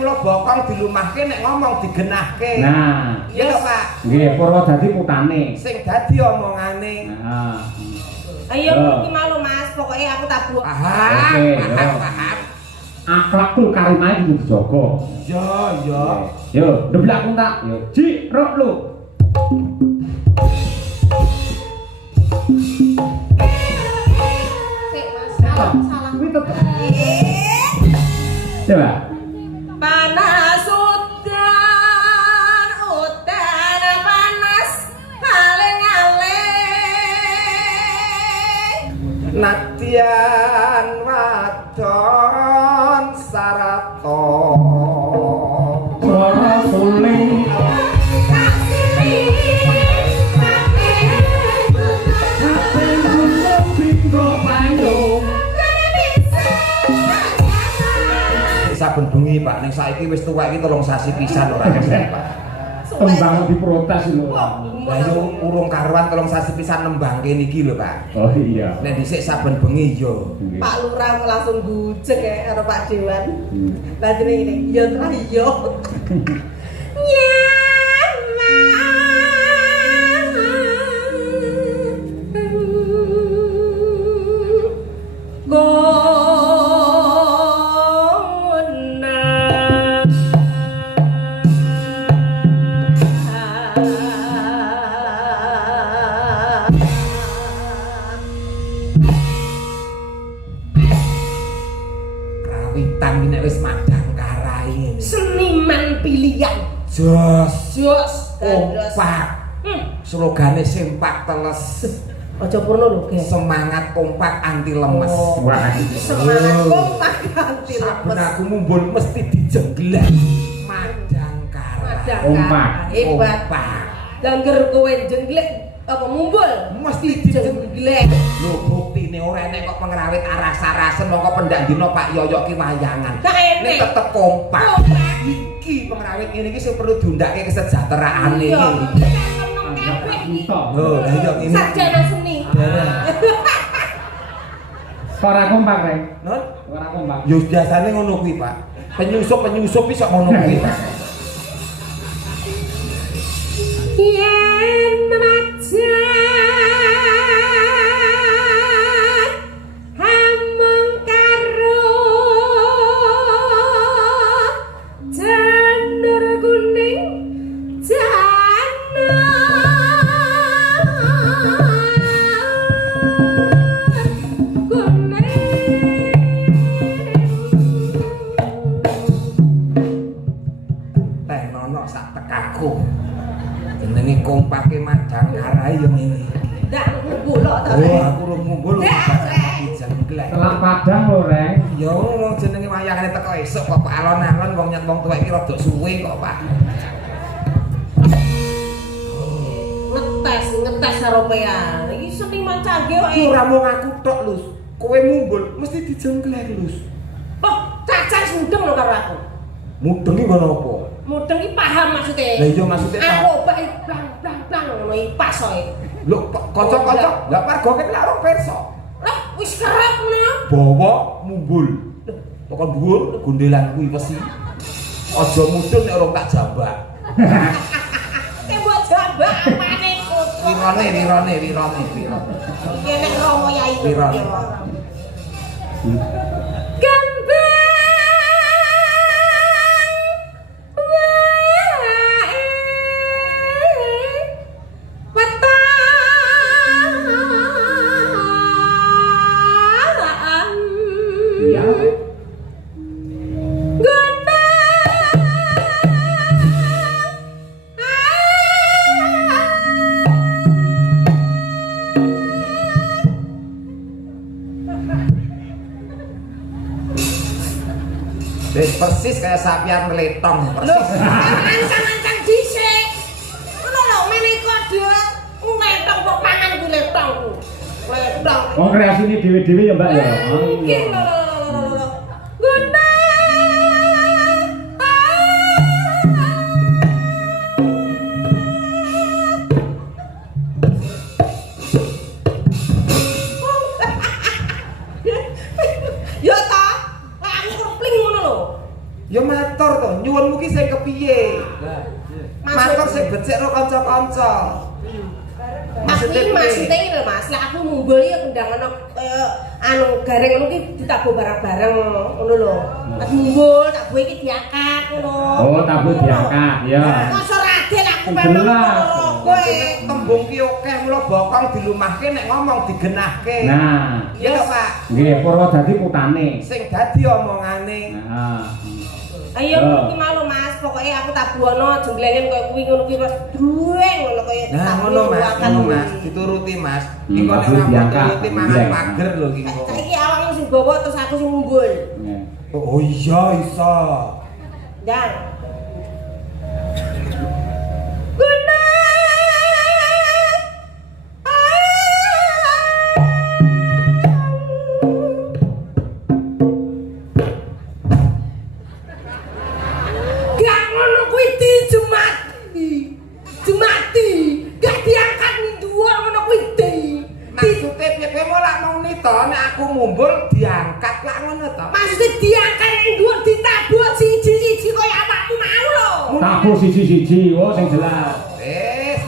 kula bokong dilumahke nek ngomong digenahke. Nah, iya lho Pak. nggih Purwodadi putane. Sing dadi omongane. Nah. Ayo iki malu Mas, pokoknya aku tabur. Paham. Akhlakul karimah itu dijaga. Iya. Yo, ndeblak kuntak. Yo, Ji, rok lu. Sik Mas, salah. Kuwi tetep. Coba. Panas udan panas aling-aling. Nadyan wadon sarato Ora suling. saben bengi Pak ning saiki wis tuwek iki 3 sasi pisan ora kesel Pak. Tembang diprotes lho. Lah yo urung karuan 3 sasi pisan nembangke niki lho Pak. Oh iya. Nek dhisik saben bengi yo. Pak Lurah langsung gujeg ya karo Pak Dewan. Lah jenenge ngene, ya tra iya. Seniman pilihan. Jos. Kompak. Slogane sempak teles. Aja purno lho, Guys. Semangat kompak anti lemes. Wah, semangat kompak anti lemes. Saben aku mumbul mesti dijengglek. Madangkara. Kompak. Hebat. Dangger kowe jengglek apa mumbul Mesti dijengglek. Lho buktine ora enek kok pengrawit aras-arasen mongko pendak dina Pak Yoyo ki wayangan. Nek tetep kompak. Iki pengrawit ngene iki sing perlu diundake kesejahteraane iki. Oh, ayo ini. Sarjana seni. Ora kompak, Rek. Nun? Ora kompak. Yo biasane ngono kuwi, Pak. Penyusup iso ngono kuwi, Pak. Yen memajan hamung karo janur kuning janur Teh nono sak tekaku. Jenenge kompake Madangkara yo ngene. ndak ngumpul ta. Oh, aku rung ngumpul dijengglek. Telak Padang lho, Rek. Yo wong jenenge wayangane teko esuk kok Pak alon-alon wong nyet wong tuwek iki rada suwe kok, Pak. Ngetes Eropean. Iki seniman canggih kok. Ora mung aku tok, Lus. Kowe mumbul mesti dijengglek, Lus. Oh, cacar mudeng lho karo aku. Mudeng iki ngono apa? Mudeng iki paham maksudnya. Lah iya maksudnya aku obak blang ngono iki pas kowe. Lho, kanca-kanca, lah warga kene lak ora pirsa. Lah wis kerep ngono. Bawa mumbul. Tekan dhuwur gondelan kuwi wesi. Aja mudeng nek ora tak jambak. Mbok jambak apane kutu. Wirane. Iki nek Romo Yai. Wirane. Persis kayak sapian meletong persis. Ancang-ancang dhisik. Ngono lho meneh kode metong kok pangan ku letong ku. Letong. Oh, kreasine dhewe-dhewe ya, Mbak ya. Iki lho. Guna. Ya ta, aku kepling ngono lho. Ya matur matur to, nyuwunmu ki sing kepiye? Matur sing becik karo kanca-kanca. Maksudnya ini lho Mas, lah aku ngumpul ya kendang anu gareng ngono ki ditabuh barang-barang ngono lho. Pas ngumpul tabuh iki diangkat ngono. Oh, tabuh diangkat ya. Masa radel aku memang kowe. Tembung ki akeh mula bokong dilumahke nek ngomong digenahke. Nah, iya to Pak. nggih Purwodadi putane. Sing dadi omongane. Nah. Ayo iki mau Mas, pokoke aku tabuhno jenglengen koyo kuwi ngono ki Mas. Drueng ngono koyo. Nah, ngono Mas, dituruti Mas. Iki kok nek dituruti mangan pager lho iki kok. Saiki awakmu sing bawa terus aku sing ngumpul. Oh iya iso. Dan mumbul diangkat lak ngono to. Maksud diangkat ning dhuwur ditabuh siji-siji koyo awakmu mau lho. Tabuh siji-siji, oh sing jelas.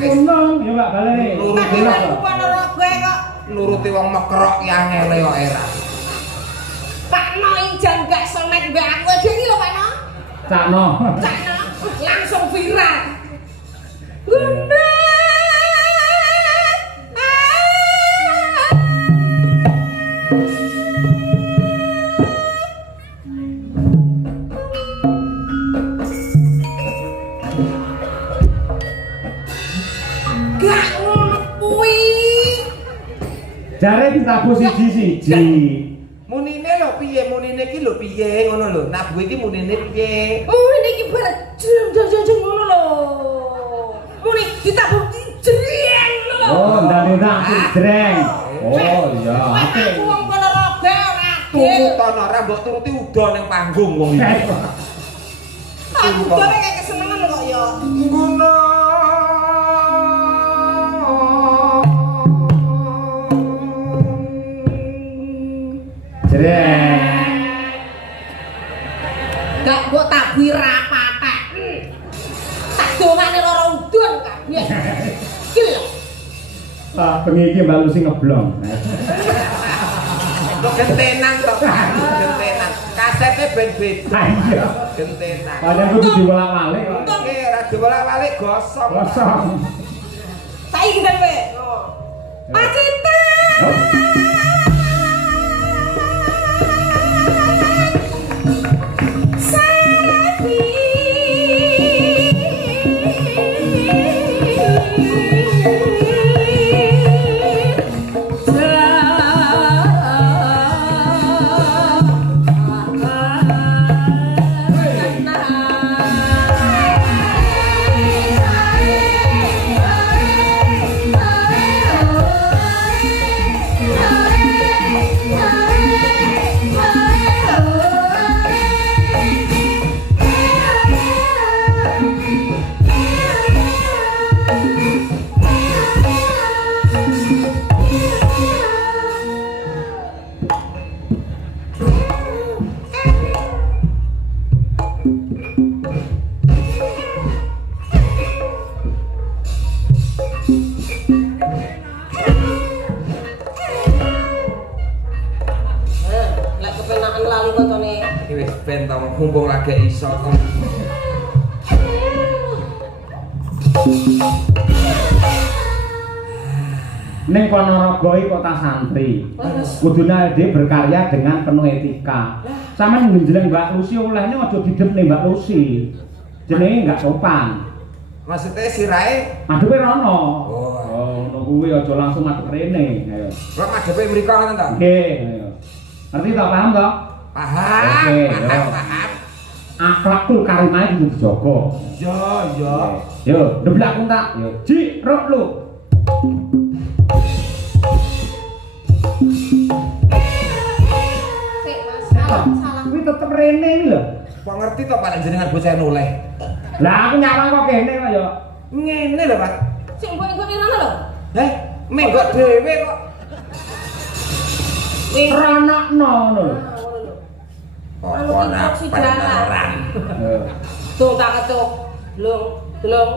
Wis untung ya Pak Bale. Nuruti kok. Nuruti wong mekrok ki angele kok era. Pak No injan gak somet mbak aku aja iki lho Pak No. Cak No. Langsung viral. Gunda. Jare ditabuh siji-siji. Munine lho piye? Munine ki lho piye ngono lho. Nabuh iki munine piye? Munine iki bareng jeng ngono lho. Muni ditabuh jreng lho. Oh, ndane tak jreng. Oh iya. Aku wong Ponorogo ora Turutono ora mbok turuti uda ning panggung wong iki. Aku dhewe kaya kesenengan kok ya. Ngono. Gak mbok tabuhi rapatek. Tak dongane lara udun kabeh. Iki lho. Ah, bengi iki Mbak Lucy ngeblong. Kok gentenan to, Pak. Gentenan. Kasete ben beda. Iya. Gentenan. Padahal kudu diwolak-walik kok. Oke, ra diwolak-walik gosong. Kosong. Saiki ben kowe. Pak Cinta. Ben to mumpung lagi iso. Ning Ponorogo iki kota santri. Kudune dhek berkarya dengan penuh etika. Sampeyan ngenjleng Mbak Lucy olehne aja didepne Mbak Lucy. Jenenge enggak sopan. Maksudnya sirahe Madhepe rono. Oh, ngono kuwi aja langsung madhep rene. Ayo. kok madhepe mriko ngoten to? Nggih, ayo. Ngerti to, paham to? Paham. Oke, Paham. Akhlakul karimah kudu dijaga. Yo, yo. Yo, ndeblak kuntak. Yo, Ji, rok lu. Sik Mas, salah. Kuwi tetep rene iki lho. Kok ngerti to Pak jenengan bocah noleh? Lah aku nyawang kok kene kok yo. Ngene lho, Pak. Sik mbok-mbok ngono lho. Menggo dhewe kok. Ranakno ngono lho. anu instruksi jalan. Tuh tak ketuk. Delong.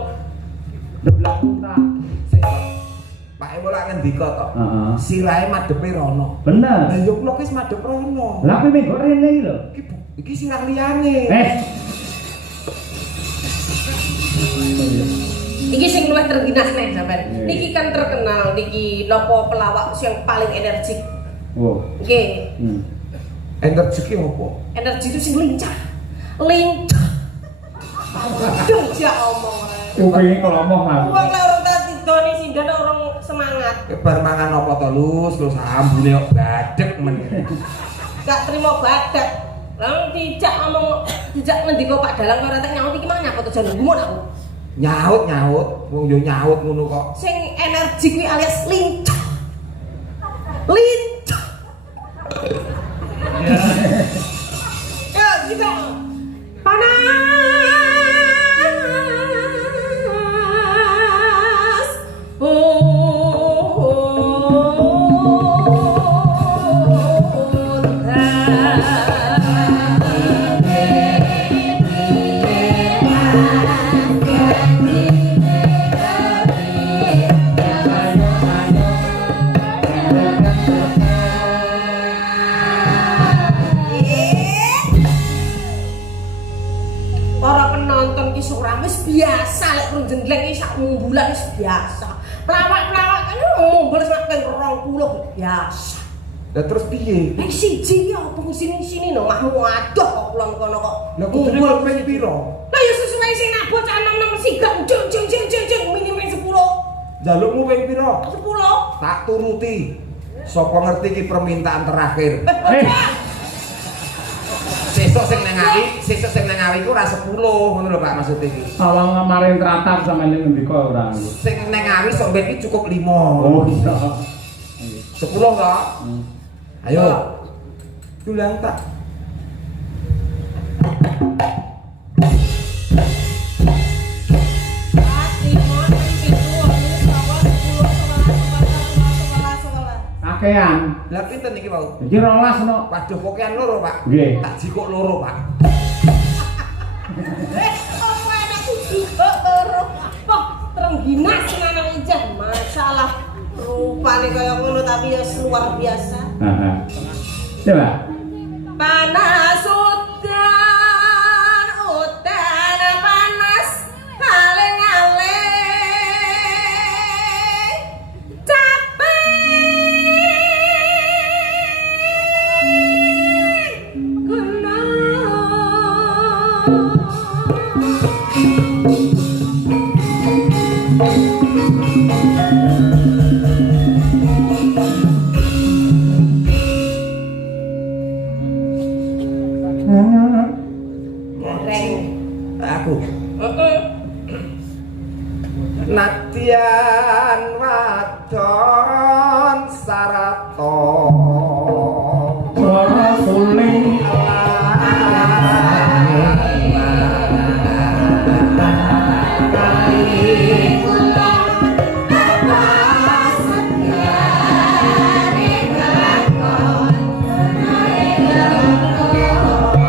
Deblak tak. Pak Emo lak ngendika to. Sirahe madhepe rono. Bener. Lah yo kula wis madhep rono. Lah kowe mengko rene iki lho. Iki sirah liyane. Iki sing luwih terginas nek sampean. Niki kan terkenal niki napa pelawak yang paling energik. Oh. Nggih. Energi ki opo? Energi itu sing lincah. Lincah. Duh, ya omong rek. Kupinge ngomong lah. Wong lek ora tak tidoni sindan orang semangat. Bar mangan apa to terus ambune kok badhek men. Gak terima badhek. Lah dijak ngomong dijak ngendika Pak Dalang ora tak nyaut iki mang nyapa to jan gumun aku. Nyaut, wong yo nyaut ngono kok. Sing energi kuwi alias lincah. Lincah. Ya, kita panas. Biasa lek rung jendleng iki sak mumbulan wis biasa. Pelawak-pelawak kan mumbul sak ping 20 biasa. Lah terus piye? Nek siji ya opo sini-sini no makmu adoh kok kulon kono kok. Lah kudu ping piro? Lah ya sesuai sing nak bocah nom-nom sigak jeng minimum 10. Jalukmu ping piro? 10. Tak turuti. Sapa ngerti iki permintaan terakhir. Sesuk sing nang awi ku ora 10 ngono lho Pak maksud iki. Kalau ngamarin teratak sama ini ngendika ora. Sing nang awi sok mbek iki cukup 5. Oh iya. 10 kok. Ayo. Tulang tak. Kakean. Lah pinten iki mau? Iki 12 no. Waduh pokean loro, Pak. Nggih. Tak jikok loro, Pak. Oh, enak juga loro. Kok terengginas tenan ijah. Masalah rupane kaya ngono tapi ya luar biasa. Heeh. Coba. Panas udan panas aleng-aleng capek kena Aku. Nadyan wadon sarato Suara suling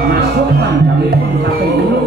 masuk kan kami pun sampai dulu.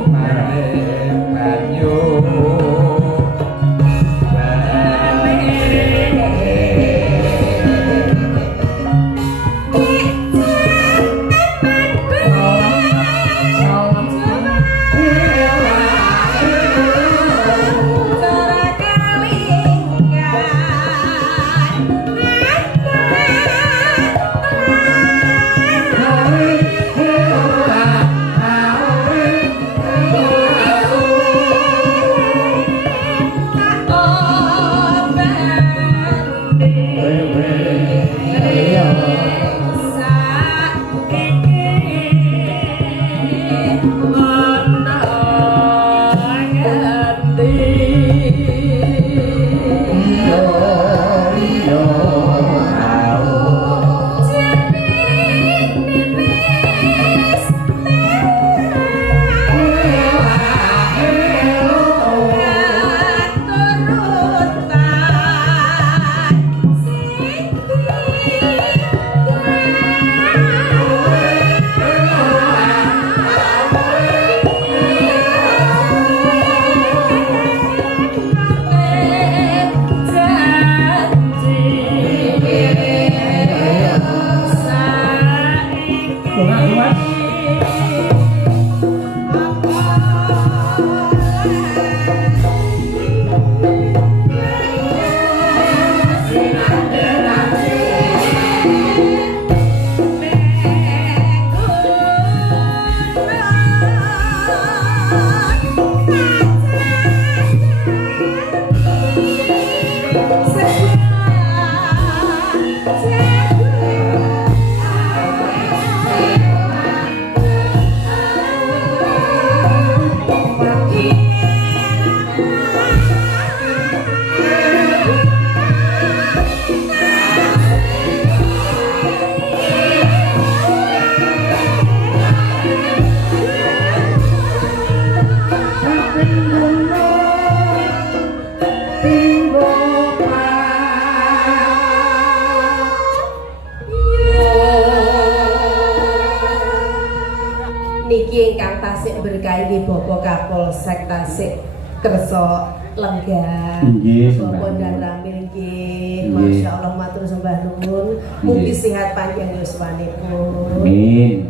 Niki ingkang tasik berkah inggih Bapak Kapolsek Tasik Kersa Lenggah. Inggih, Bapak Daramil nggih. Masyaallah matur sembah nuwun. Mugi sehat panjang yuswanipun. Amin.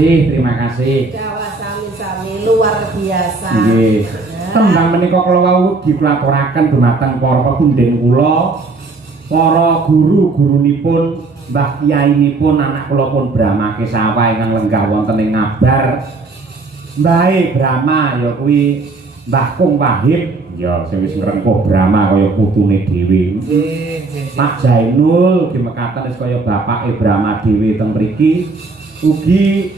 Terima kasih. Jawa sami-sami luar biasa. Nggih. Tembang menika kula wau dilaporaken dumateng para pepundhen kula, para guru-gurunipun, mbah kiyainipun anak kula pun Brahma Kesawa ingkang lenggah wonten ing Ngabar. Mbahe Brahma ya kuwi Mbah Kung Wahid, ya sing wis ngrengkuh Brahma kaya putune dhewe. Pak Jainul dimekaten wis kaya bapake Brahma dhewe teng mriki. Ugi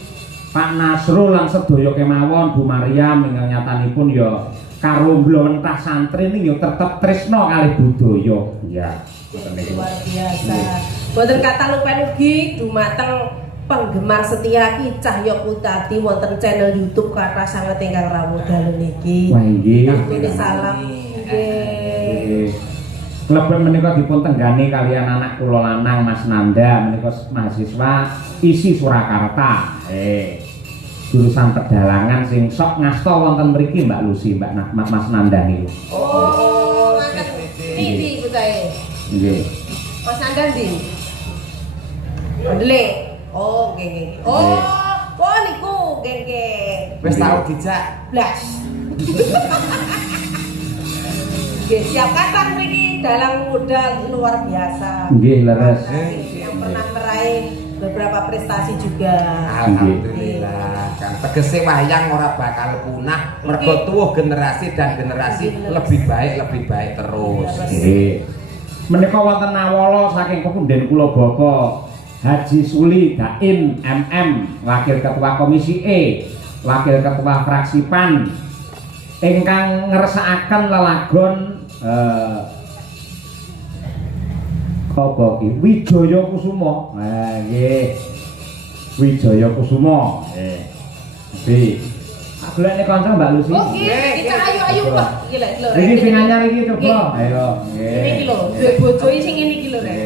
Pak Nasrul lan sedaya kemawon Bu Maryam ingkang nyatanipun ya karo mblonthah santri ning ya tetep tresna kalih budaya. Ya, luar biasa. Boten kata lupen ugi dumateng penggemar setia Ki Cahya Putati wonten channel YouTube kata sanget ingkang rawuh dalu niki. Wah nggih. Salam nggih. Kleben menika dipun tenggani kalian anak kula lanang Mas Nanda menika mahasiswa isi Surakarta. Jurusan pedalangan sing sok ngasta wonten mriki Mbak Lucy, Mas Nanda niku. Oh, ngaten. Iki putahe. Nggih. Mas Nanda ndi? Ndele. Oh, nggih. Oh, niku nggih. Wis tau dijak. Blas. Nggih, siap kapan mriki dalang muda luar biasa. Nggih, leres. Yang pernah meraih beberapa prestasi juga. Alhamdulillah. Kan tegese wayang ora bakal punah mergo tuwuh generasi dan generasi lebih baik terus. Nggih. Menika wonten awala saking Pepunden kula Baka Haji Suli Daim MM, Wakil Ketua Komisi E, Wakil Ketua Fraksi PAN ingkang ngersakaken lelagon apa iki Wijaya Kusuma. Nah nggih. Wijaya Kusuma. Nggih. Golekne kanca Mbak Lucy. Oh nggih, kita ayo Pak. Iki lho. Iki sing anyar iki coba. Ayo. Nggih. Ini iki lho, duwe bojo sing ngene iki lho, Rek.